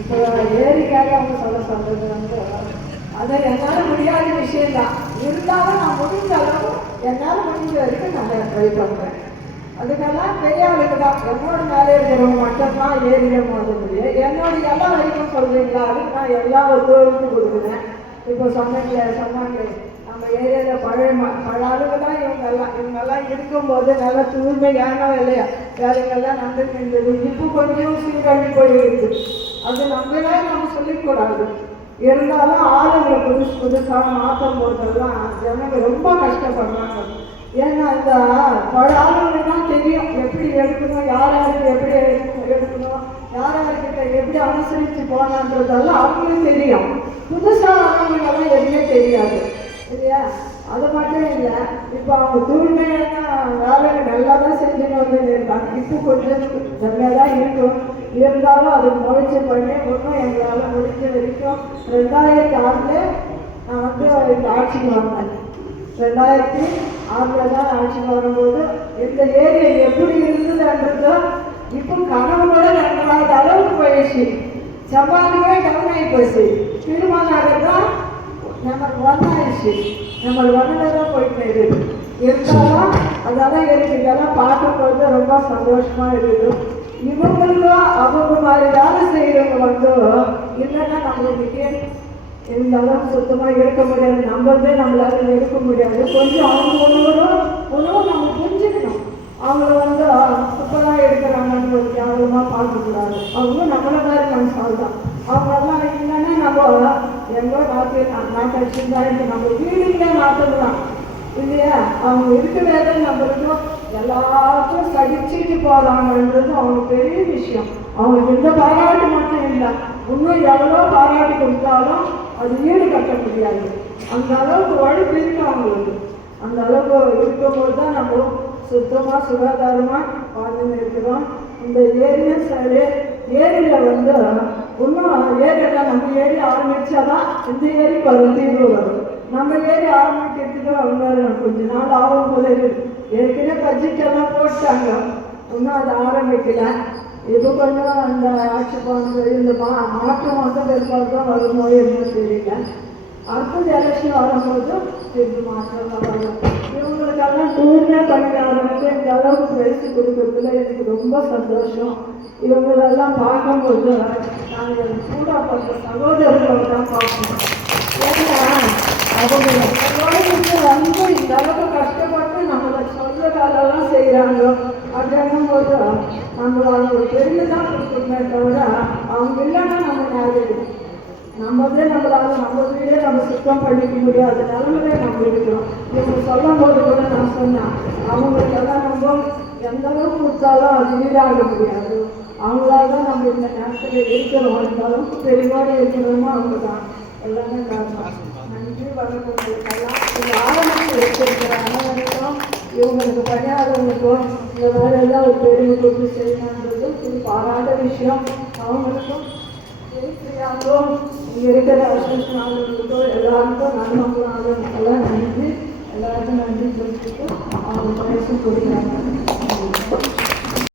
இப்போ ஏரிக்காக அவங்க சொல்றது வந்து அதை என்னால் முடியாத விஷயம் தான். இருந்தாலும் நான் முடிஞ்ச அளவு என்னால் முடிஞ்ச வரைக்கும் நான் ட்ரை பண்ணுறேன். அதுக்கெல்லாம் பெரிய ஆளுக்கு தான், என்னோட மேலே இருக்கிறவங்க மட்டும்தான் ஏரியில் மோத முடியும். என்னோட எல்லா வரைக்கும் சொல்கிறீங்களா, அதுக்கு நான் எல்லா ஒத்துழைப்பும் கொடுக்குறேன். இப்போ சொன்னாங்க நம்ம ஏரியாவில் பல அளவு தான் இவங்கெல்லாம் இருக்கும்போது நல்லா தூய்மையான வேலைகள்லாம் நடந்துட்டு இருந்தது. இப்போ கொஞ்சம் சீரழி போயிருக்கு. அது நம்ம சொல்லிக்கூடாது. இருந்தாலும் ஆளுங்களை புதுசாக மாற்றும் போதெல்லாம் ஜனங்க ரொம்ப கஷ்டப்படுறாங்க. ஏன்னா இந்த பல ஆளுங்களுக்கு தான் தெரியும் எப்படி எடுக்கணும், யாருக்கு எப்படி எடுக்கணும், யார்கிட்ட எப்படி அனுசரித்து போனான்றதெல்லாம் அவங்களுக்கு தெரியும். புதுசாக ஆளுங்களுக்கெல்லாம் எதுவுமே தெரியாது இல்லையா? அது மட்டும் இல்லை, இப்போ அவங்க தூய்மையான வேலையை நல்லா தான் செஞ்சுன்னு வந்து இருக்காங்க. இப்போ கொஞ்சம் நல்லா தான் இருக்கும். இருந்தாலும் அது முயற்சி பண்ணி ஒன்றும் எங்களால் முடிஞ்ச வரைக்கும் 2006 நான் வந்து இந்த ஆட்சிக்கு வந்தேன். 2006 தான் ஆட்சிக்கு வரும்போது இந்த ஏரியா எப்படி இருந்ததுன்றதோ இப்போ கனவு கூட நன்றாத அளவுக்கு போயிடுச்சு. சம்பாதிக்கவே டவுன் ஆகி போயிடுச்சு. திருமணம் தான் நம்மளுக்கு ஒன்றாயிடுச்சு. நம்மளுக்கு ஒன்றில் தான் போயிட்டு இருக்குது. இருந்தாலும் அதெல்லாம் எனக்கு இதெல்லாம் பார்க்கும்போது ரொம்ப சந்தோஷமாக இருக்குது. இவங்களும் அவங்க மாதிரி வேலை செய்கிறவங்க வந்து இல்லைன்னா நம்மளுக்கு இந்த அளவுக்கு சுத்தமாக இருக்க முடியாது. நம்மளால இருக்க முடியாது. கொஞ்சம் அவங்க உணவும் நம்ம புரிஞ்சுக்கணும். அவங்கள வந்து சூப்பராக எடுக்கிறாங்கன்னு ஒரு கேவலமாக பார்க்கக்கூடாது. அவங்க நம்மள மாதிரி மனுஷால் தான். அவங்கெல்லாம் இல்லைன்னா நம்ம எங்கோ நாட்டிருந்தா நம்ம வீடுங்களே நாட்டலாம் இல்லையா? அவங்க இருக்க வேலை நம்மளுக்கும் எல்லாத்தையும் சகிச்சுட்டு போகிறாங்கன்றது அவங்க பெரிய விஷயம். அவங்களுக்கு இந்த பாராட்டு மட்டும் இல்லை, இன்னும் எவ்வளோ பாராட்டு கொடுத்தாலும் அது ஈடு கட்ட முடியாது. அந்த அளவுக்கு உழைப்பு இருக்கு அவங்களுக்கு. அந்த அளவுக்கு இருக்கும்போது தான் நம்ம சுத்தமாக சுகாதாரமாக வாழ்ந்துன்னு இருக்கிறோம். இந்த ஏரியில் வந்து இன்னும் ஏரியில் நம்ம ஏரி ஆரம்பித்தாதான் இந்த ஏரிக்கு வரும் தீர்வு வரும். நம்ம ஏரி ஆரம்பிக்கிறதுக்கு அவங்க கொஞ்ச நாள் ஆகும் போல இருக்குது. ஏற்கனவே பட்ஜெட்டெல்லாம் போட்டாங்க, இன்னும் அது ஆரம்பிக்கல. இது கொஞ்சம் அந்த ஆட்சி போனது இந்த மாற்றம் வந்து பெரும்பாலும் தான் வருமோ என்னமோ தெரியல. அடுத்தது எலெக்ஷன் வரும்போது இது மாற்றம் தான் வரும். இவங்களுக்கெல்லாம் தூய்மை பணியாளர்களுக்கு இந்த அளவுக்கு பரிசு கொடுக்கறதுல எனக்கு ரொம்ப சந்தோஷம். இவங்களெல்லாம் பார்க்கும்போது நாங்கள் கூட பண்ணுற சகோதரர்களை தான் பார்க்கணும். ஏன்னா அவங்க வந்து இந்த அளவுக்கு கஷ்டப்பட்டு நம்மளை சொந்த வேலைலாம் செய்கிறாங்க. அப்படின்னும் போது நம்ம அவங்க பெருமை தான் கொடுக்கணுமே தவிர அவங்க இல்லைன்னா நம்ம நேரிடு நம்மளால் நம்ம வீடே நம்ம சுத்தம் பண்ணிக்க முடியாது நிலைமையிலே நம்ம இருக்கிறோம். இவங்க சொல்லும் போது கூட நான் சொன்னேன், அவங்களுக்கெல்லாம் நம்ம எந்த அளவுக்கு கொடுத்தாலும் அது ஈடாக முடியாது. அவங்களால தான் நம்ம இந்த நேரத்தில் இருக்கிறோம். இந்த அளவுக்கு பெருமாடி இருக்கிறோமோ அவங்க தான் எல்லாமே காரணம். நன்றி வணக்கம். இந்த ஆரம்பத்தில் வச்சிருக்கிற அனைவருக்கும் இவங்களுக்கு பணியாளர்களுக்கும் இந்த வேலையெல்லாம் ஒரு பெருமை கொடுத்து செய்யணுன்றது ஒரு பாராட்ட விஷயம். அவங்களுக்கும் ஜெயிக்கிறியாங்களும் இங்கே இருக்கிற அசோசியேஷன் எல்லாருக்கும் நன்மங்களாலும் எல்லாம் நன்றி. எல்லாருக்கும் நன்றி சொல்லிட்டு அவங்க பரிசு கொடுக்குறாங்க.